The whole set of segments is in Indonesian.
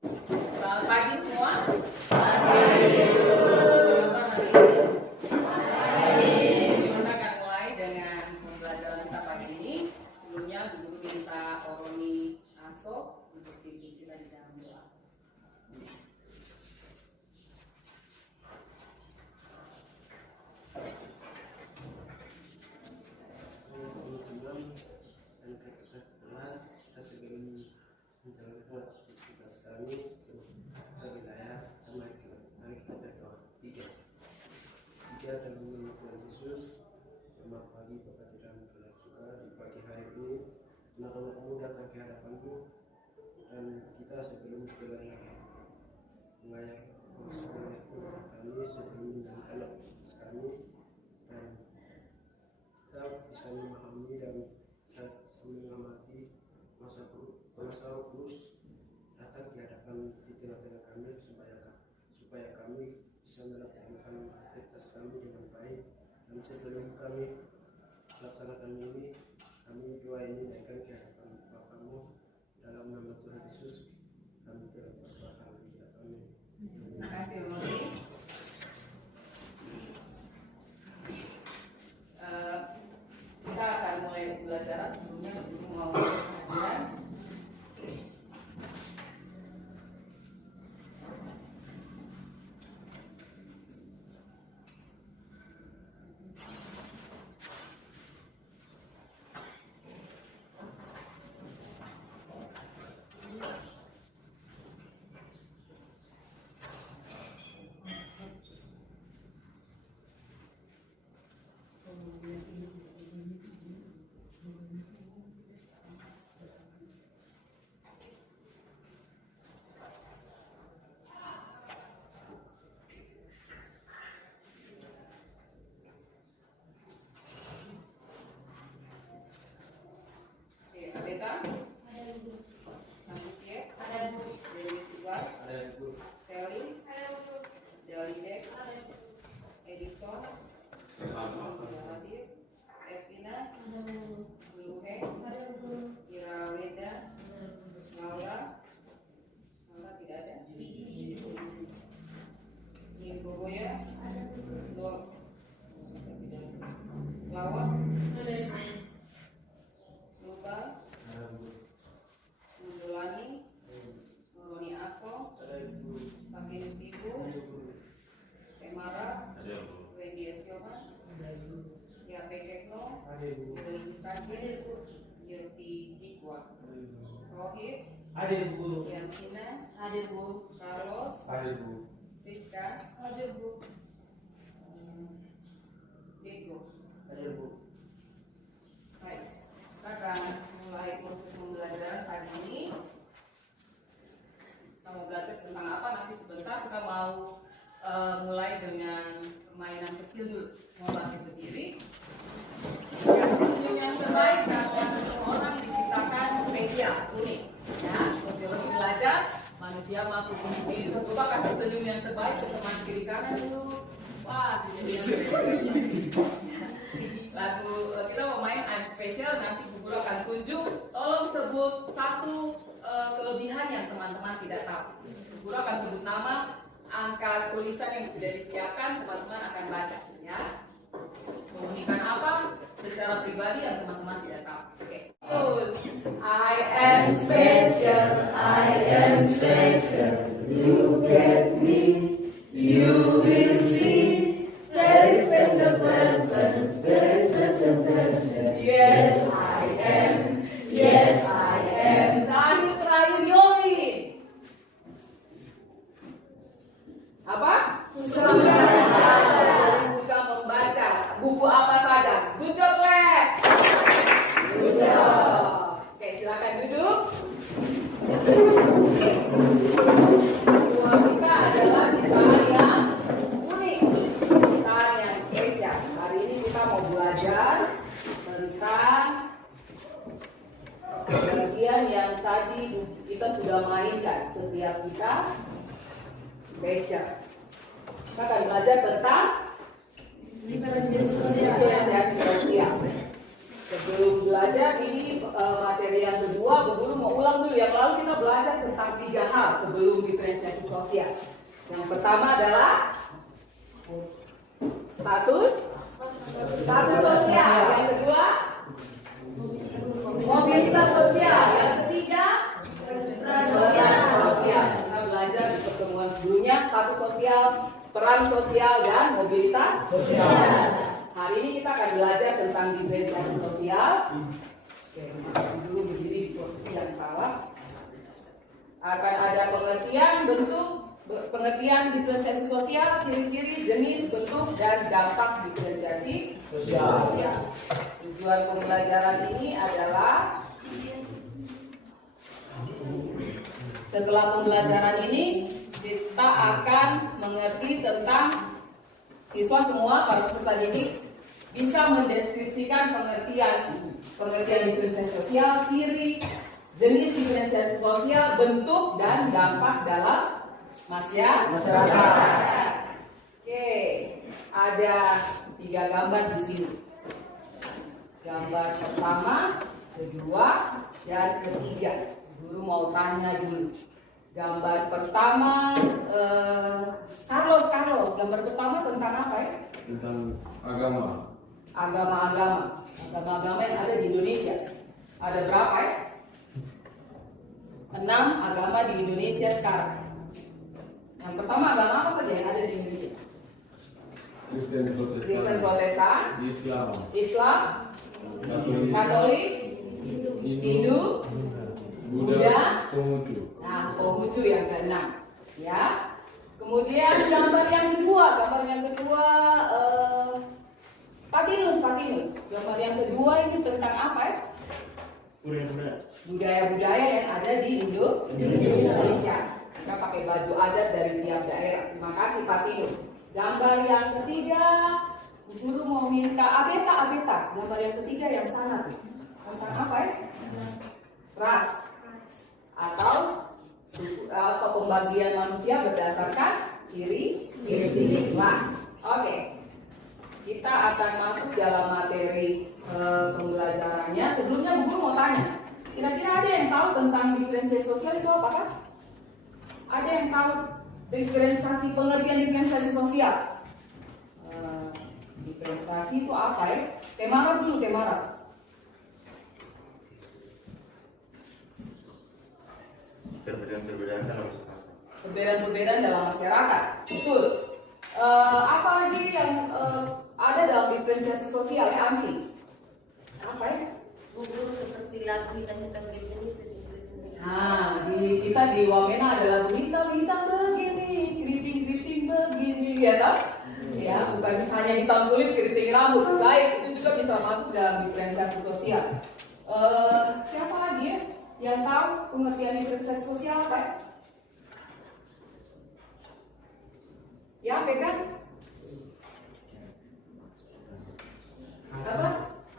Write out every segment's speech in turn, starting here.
Selamat pagi semua. Kita akan mulai dengan pembelajaran kita pagi ini. Sebelumnya guru minta Oroni Aso untuk pimpin kita di dalam doa. Dalam nama Tuhan Yesus, selamat pagi Bapak dan Saudara suka di pagi hari ini, anak-anak muda datang ke hadapan-Mu, dan kita sebelum segala mengayak kami sebelum menjadi anak kami, dan kita bisa memahami dan bisa mengamati kuasa Roh Kudus datang di hadapan di tengah-tengah kami supaya kami bisa melaksanakan aktivitas kami dengan baik. Dan sebelum kami laksanakan ini, kami doa ini naikkan ke hadapan Bapa-Mu dalam nama Tuhan Yesus. Kami telah berdoa. Haleluya. Amin. Terima kasih Oroni. Kita akan mulai pembelajaran. Sebelumnya guru mau pengajian. Hadir Bu. Yansina, hadir Bu. Carlos, Hadir Bu. Rizka, hadir Bu. Diego, Hadir Bu. baik. Kita akan mulai proses pembelajaran pagi ini. Kita mau belajar tentang apa nanti sebentar. Kita mau mulai dengan permainan kecil dulu. Semua bangkit berdiri. Yang terbaik karena seseorang diciptakan spesial, unik. Ya, sosiologi belajar manusia mampu individu. Coba kasih senyum yang terbaik ke teman kiri kanan dulu. Wah, senyum yang terbaik. Lagu kita mau main I'm Special. Nanti Bu Guru akan tunjuk. Tolong sebut satu kelebihan yang teman-teman tidak tahu. Bu Guru akan sebut nama, angka tulisan yang sudah disiapkan, teman-teman akan baca. Ya, komunikan apa secara pribadi yang teman-teman tidak tahu. Oke. I am special, I am special. Look at me, you will see. Very special person, very special person. Yes, I am, yes, I am. Terakhir Yoli. Apa? Suka membaca. Suka membaca. Buku apa saja? Good job, Lek. Good job. Oke, silakan duduk. Kita adalah kita yang unik, kita yang spesial. Hari ini kita mau belajar tentang bagian yang tadi kita sudah mainkan. Setiap kita spesial. Kita akan belajar tentang diferensiasi sosial. Sebelum belajar ini materi yang kedua, Bu Guru mau ulang dulu. Yang lalu kita belajar tentang 3 hal sebelum diferensiasi sosial. Yang pertama adalah status sosial. Yang kedua, mobilitas sosial. Yang ketiga, peran sosial. Kita belajar di pertemuan sebelumnya status sosial, peran sosial, dan mobilitas sosial. Hari ini kita akan belajar tentang diferensiasi sosial. Oke, dulu berdiri di posisi yang salah. Akan ada pengertian diferensiasi sosial, ciri-ciri, jenis, bentuk, dan dampak diferensiasi sosial. Tujuan pembelajaran ini adalah setelah pembelajaran ini kita akan mengerti tentang siswa semua para peserta didik bisa mendeskripsikan pengertian diferensiasi sosial, ciri, jenis diferensiasi sosial, bentuk, dan dampak dalam masyarakat. Oke, ada 3 gambar di sini. Gambar pertama, kedua, dan ketiga. Guru mau tanya dulu. Gambar pertama, Carlos. Gambar pertama tentang apa ya? Tentang agama. Agama-agama yang ada di Indonesia. Ada berapa ya? 6 agama di Indonesia sekarang. Yang pertama, agama apa saja yang ada di Indonesia? Kristen Kristen Protestan, Islam, Katolik, Hindu, Buddha, Konghucu. Nah, Konghucu yang ke-6, ya. Kemudian gambar yang kedua, Patinus. Gambar yang kedua ini tentang apa ya? Budaya-budaya yang ada di Indonesia. Kita pakai baju adat dari tiap daerah. Terima kasih Patinus. Gambar yang ketiga, guru mau minta abeta. Gambar yang ketiga yang sana tuh. Tentang apa ya? Ras. Atau pembagian manusia berdasarkan ciri ras. Oke. Kita akan masuk dalam materi pembelajarannya. Sebelumnya Bu Guru mau tanya, kira-kira ada yang tahu tentang diferensiasi sosial itu apakah? Ada yang tahu pengertian diferensiasi sosial? Diferensiasi itu apa ya? Temara dulu. Perbedaan dalam masyarakat. Betul. Apa lagi yang ada dalam diferensiasi sosial ya, Anti? Apa ya? Guru seperti lagu hitam begini. Nah, kita di Wamena ada lagu hitam begini, keriting begini, ya toh? Ya, bukan misalnya hitam kulit, keriting rambut, baik, itu juga bisa masuk dalam diferensiasi sosial. Siapa lagi ya yang tahu pengertian diferensiasi sosial apa ya? Ya, pegang. Apa?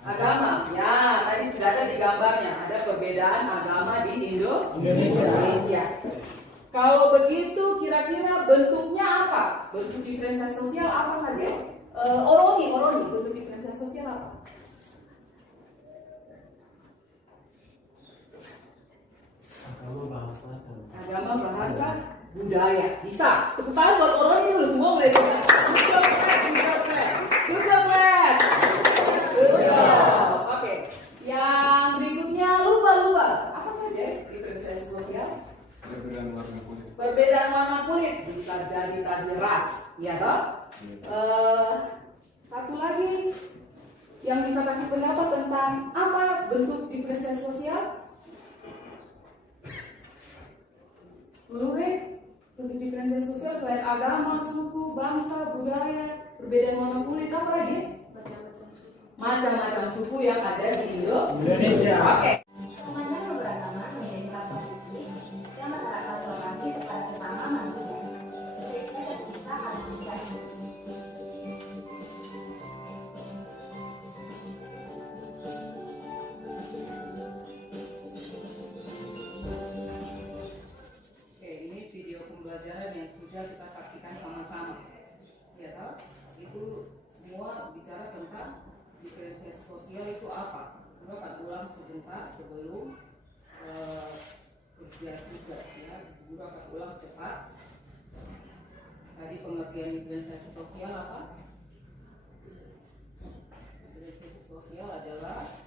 Agama. Ya, tadi sudah ada di gambarnya. Ada perbedaan agama di Indonesia. Kalau begitu, kira-kira bentuknya apa? Bentuk diferensiasi sosial apa saja? Oroni. Bentuk diferensiasi sosial apa? Agama, bahasa, budaya. Bisa. Tepuk tangan buat Oroni dulu, semua boleh bisa. Good job. Oke. Yang berikutnya lupa. Apa saja diferensiasi sosial? Perbedaan warna kulit bisa jadi tadi ras, ya toh? Satu lagi yang bisa kasih pendapat tentang apa bentuk diferensiasi sosial? Bentuk diferensiasi sosial selain agama, suku, bangsa, budaya, perbedaan warna kulit, apa lagi? Macam-macam suku yang ada di Indonesia. Oke. Pemandangan keberagaman menjadi hal positif yang menerapkan toleransi kepada sesama manusia. Kita tercipta harmonisasi. Oke, ini video pembelajaran yang sudah kita saksikan sama-sama. Ya toh? Itu semua bicara tentang diferensiasi sosial itu apa? Guru akan ulang sebentar sebelum kerja tugas ya. Guru akan ulang cepat. Tadi pengertian diferensiasi sosial apa? Diferensiasi sosial adalah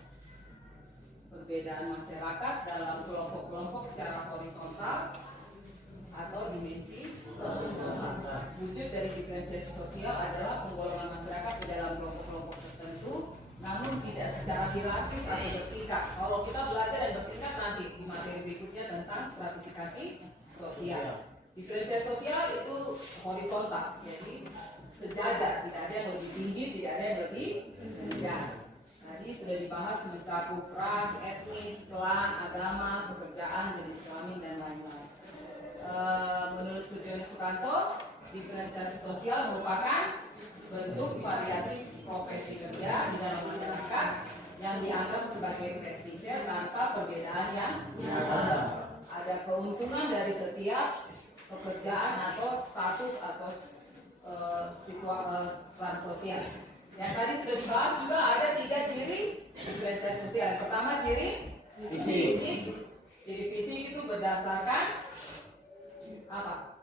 perbedaan masyarakat dalam kelompok-kelompok secara horizontal atau dimensi horizontal. Wujud dari diferensiasi sosial adalah penggolongan masyarakat ke dalam kelompok-kelompok tertentu, namun tidak secara hierarkis atau bertingkat. Kalau kita belajar dan bertingkat nanti di materi berikutnya tentang stratifikasi sosial. Diferensiasi sosial itu horizontal, jadi sejajar, tidak ada yang lebih tinggi, tidak ada yang lebih rendah. Tadi sudah dibahas mencakup ras, etnis, klan, agama, pekerjaan, jenis kelamin dan lain-lain. Menurut Sudiono Sukanto, diferensiasi sosial merupakan bentuk variasi profesi kerja di dalam masyarakat yang dianggap sebagai prestisir tanpa perbedaan yang nyata. Ada keuntungan dari setiap pekerjaan atau status atau peran sosial. Yang tadi sudah dibahas juga ada 3 ciri diferensiasi sosial. Yang pertama ciri fisik. Ciri fisik itu berdasarkan apa?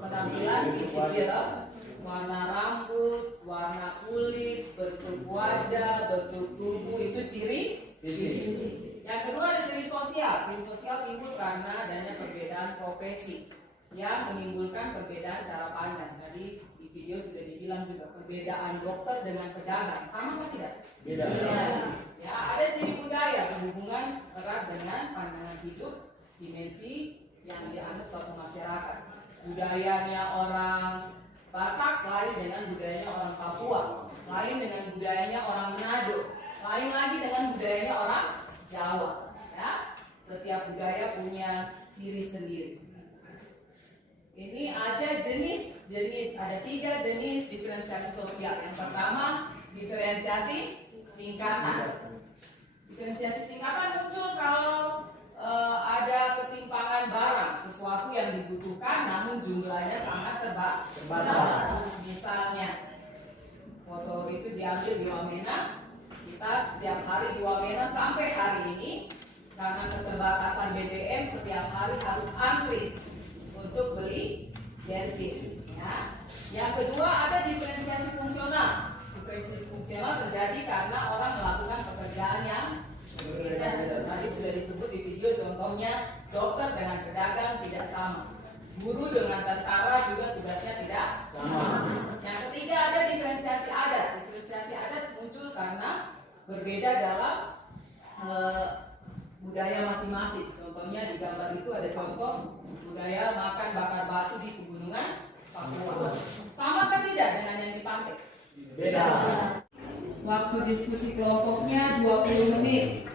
Penampilan fisik ya, warna rambut, warna kulit, bentuk wajah, bentuk tubuh itu ciri fisik. Yang kedua ada ciri sosial. Ciri sosial timbul karena adanya perbedaan profesi yang menimbulkan perbedaan cara pandang. Tadi di video sudah dibilang juga perbedaan dokter dengan pedagang sama atau tidak? Beda. Ya, ada ciri budaya berhubungan erat dengan pandangan hidup, dimensi yang dianggap suatu masyarakat. Budayanya orang Batak lain dengan budayanya orang Papua, lain dengan budayanya orang Manado, lain lagi dengan budayanya orang Jawa. Ya, setiap budaya punya ciri sendiri. Ini ada jenis, ada 3 jenis diferensiasi sosial. Yang pertama, diferensiasi tingkatan. Diferensiasi tingkatan muncul kalau ada ketimpangan barang, sesuatu yang dibutuhkan namun jumlahnya sangat terbatas. Misalnya, foto itu diambil di Wamena, kita setiap hari di Wamena sampai hari ini karena keterbatasan BBM setiap hari harus antri untuk beli bensin. Ya. Yang kedua ada diferensiasi fungsional. Diferensiasi fungsional terjadi karena orang melakukan pekerjaan yang berbeda. Tadi sudah disebut di video contohnya dokter dengan pedagang tidak sama. Guru dengan tentara juga tugasnya tidak sama. Yang ketiga ada diferensiasi adat. Diferensiasi adat muncul karena berbeda dalam budaya masing-masing. Contohnya di gambar itu ada contoh budaya makan bakar batu di pegunungan Papua. Sama kan tidak dengan yang di pantai? Beda. Waktu diskusi kelompoknya 20 menit.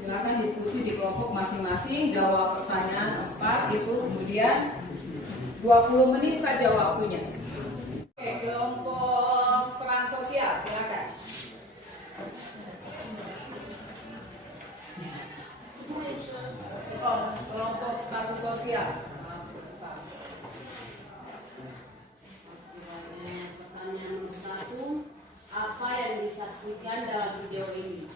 Silakan diskusi di kelompok masing-masing, jawab pertanyaan 4 itu, kemudian 20 menit saja waktunya. Oke, kelompok peran sosial, silakan. Kelompok status sosial. Pertanyaan nomor 1, apa yang disaksikan dalam video ini?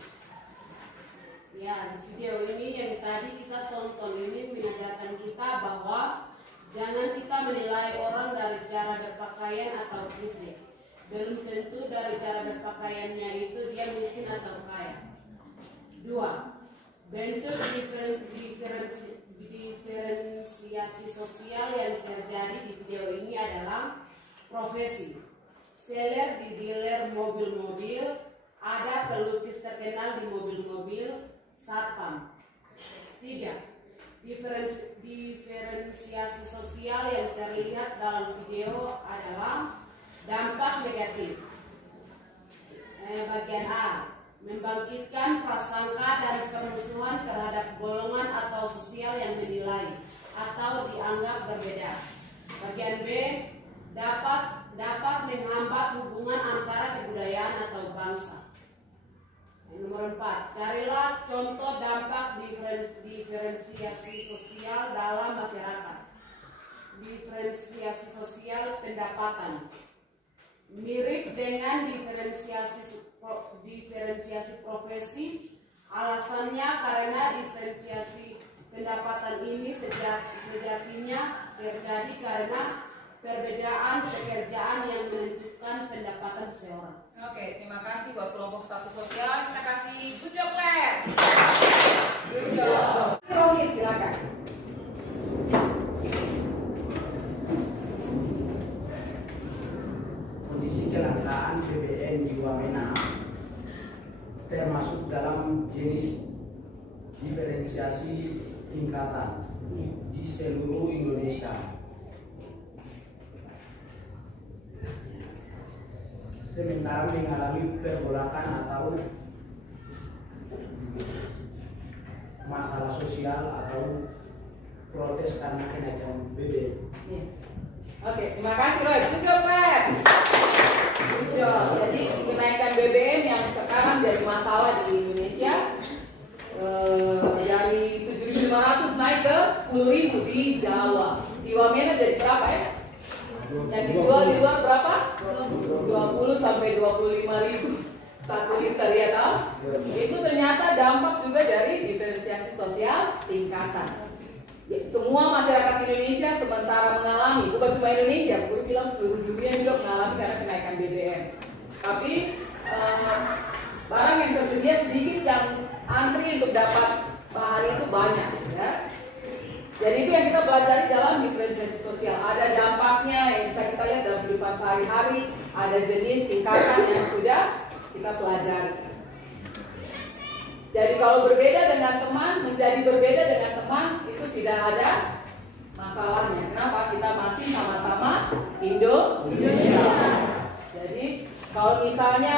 Ya, di video ini yang tadi kita tonton ini mengajarkan kita bahwa jangan kita menilai orang dari cara berpakaian atau fisik. Belum tentu dari cara berpakaiannya itu dia miskin atau kaya. 2. Bentuk diferensiasi sosial yang terjadi di video ini adalah profesi. Seller di dealer mobil-mobil, ada pelukis terkenal di mobil-mobil, satpam. 3. Diferensiasi sosial yang terlihat dalam video adalah dampak negatif. Bagian A, membangkitkan prasangka dari permusuhan terhadap golongan atau sosial yang dinilai atau dianggap berbeda. Bagian B, dapat menghambat hubungan antara kebudayaan atau bangsa. Nomor 4, carilah contoh dampak diferensiasi sosial dalam masyarakat. Diferensiasi sosial pendapatan. mirip dengan diferensiasi profesi. Alasannya karena diferensiasi pendapatan ini sejatinya terjadi karena perbedaan pekerjaan yang menentukan pendapatan seseorang. Oke, terima kasih buat kelompok status sosial. Kita kasih good job, Claire. Good job. Rohit, silakan. Kondisi kelangkaan BBM di Wamena termasuk dalam jenis diferensiasi tingkatan di seluruh Indonesia. Sementara mengalami pergolakan atau masalah sosial atau protes karena kenaikan BBM. Oke, terima kasih Roy. Good job, Claire. Good job. Jadi kenaikan BBM yang sekarang jadi masalah di Indonesia dari 7.500 naik ke 10.000 di Jawa. Di Wamena jadi berapa ya? Yang dijual di luar berapa? 20 sampai 25.000 1 liter ya toh? Itu ternyata dampak juga dari diferensiasi sosial tingkatan. Ya, semua masyarakat Indonesia sementara mengalami, bukan cuma Indonesia, gue bilang seluruh dunia juga mengalami karena kenaikan BBM. Tapi barang yang tersedia sedikit, yang antri untuk dapat bahan itu banyak, ya. Jadi itu yang kita pelajari dalam diferensiasi sosial. Ada dampaknya yang bisa kita lihat dalam kehidupan sehari-hari, ada jenis tingkatan yang sudah kita pelajari. Jadi kalau berbeda dengan teman, menjadi berbeda dengan teman itu tidak ada masalahnya. Kenapa? Kita masih sama-sama Indonesia. Jadi kalau misalnya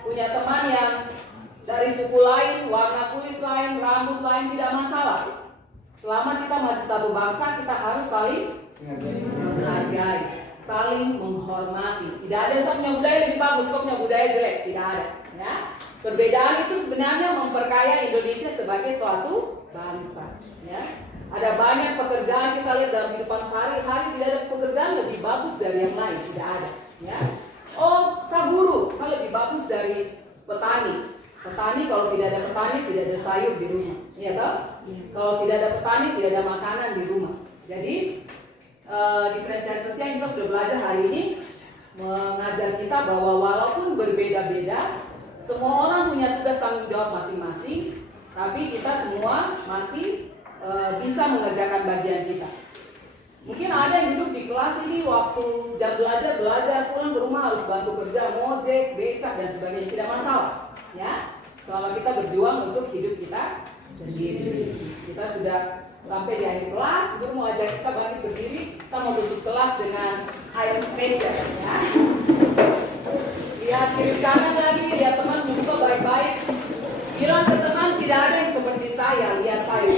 punya teman yang dari suku lain, warna kulit lain, rambut lain, tidak masalah. Selama kita masih satu bangsa, kita harus saling menghargai, saling menghormati. Tidak ada saya punya budaya lebih bagus, kok punya budaya jelek, tidak ada. Ya. Perbedaan itu sebenarnya memperkaya Indonesia sebagai suatu bangsa. Ya. Ada banyak pekerjaan kita lihat dalam kehidupan sehari-hari, tidak ada pekerjaan lebih bagus dari yang lain, tidak ada. Ya. Oh, sang guru kan lebih bagus dari petani. Petani kalau tidak ada petani tidak ada sayur di rumah, ya toh? Kalau tidak ada petani tidak ada makanan di rumah. Jadi diferensiasi sosial kita sudah belajar hari ini mengajar kita bahwa walaupun berbeda-beda, semua orang punya tugas tanggung jawab masing-masing, tapi kita semua masih bisa mengerjakan bagian kita. Mungkin ada yang duduk di kelas ini waktu jam belajar pulang ke rumah harus bantu kerja, ngojek, becak dan sebagainya, tidak masalah. Ya, selama kita berjuang untuk hidup kita sendiri. Kita sudah sampai di akhir kelas, guru mau ajak kita bangkit berdiri, kita mau tutup kelas dengan air spesial. Ya. Lihat kiri kanan lagi, lihat teman membuka baik-baik. Bilang ke teman tidak ada yang seperti saya, lihat saya.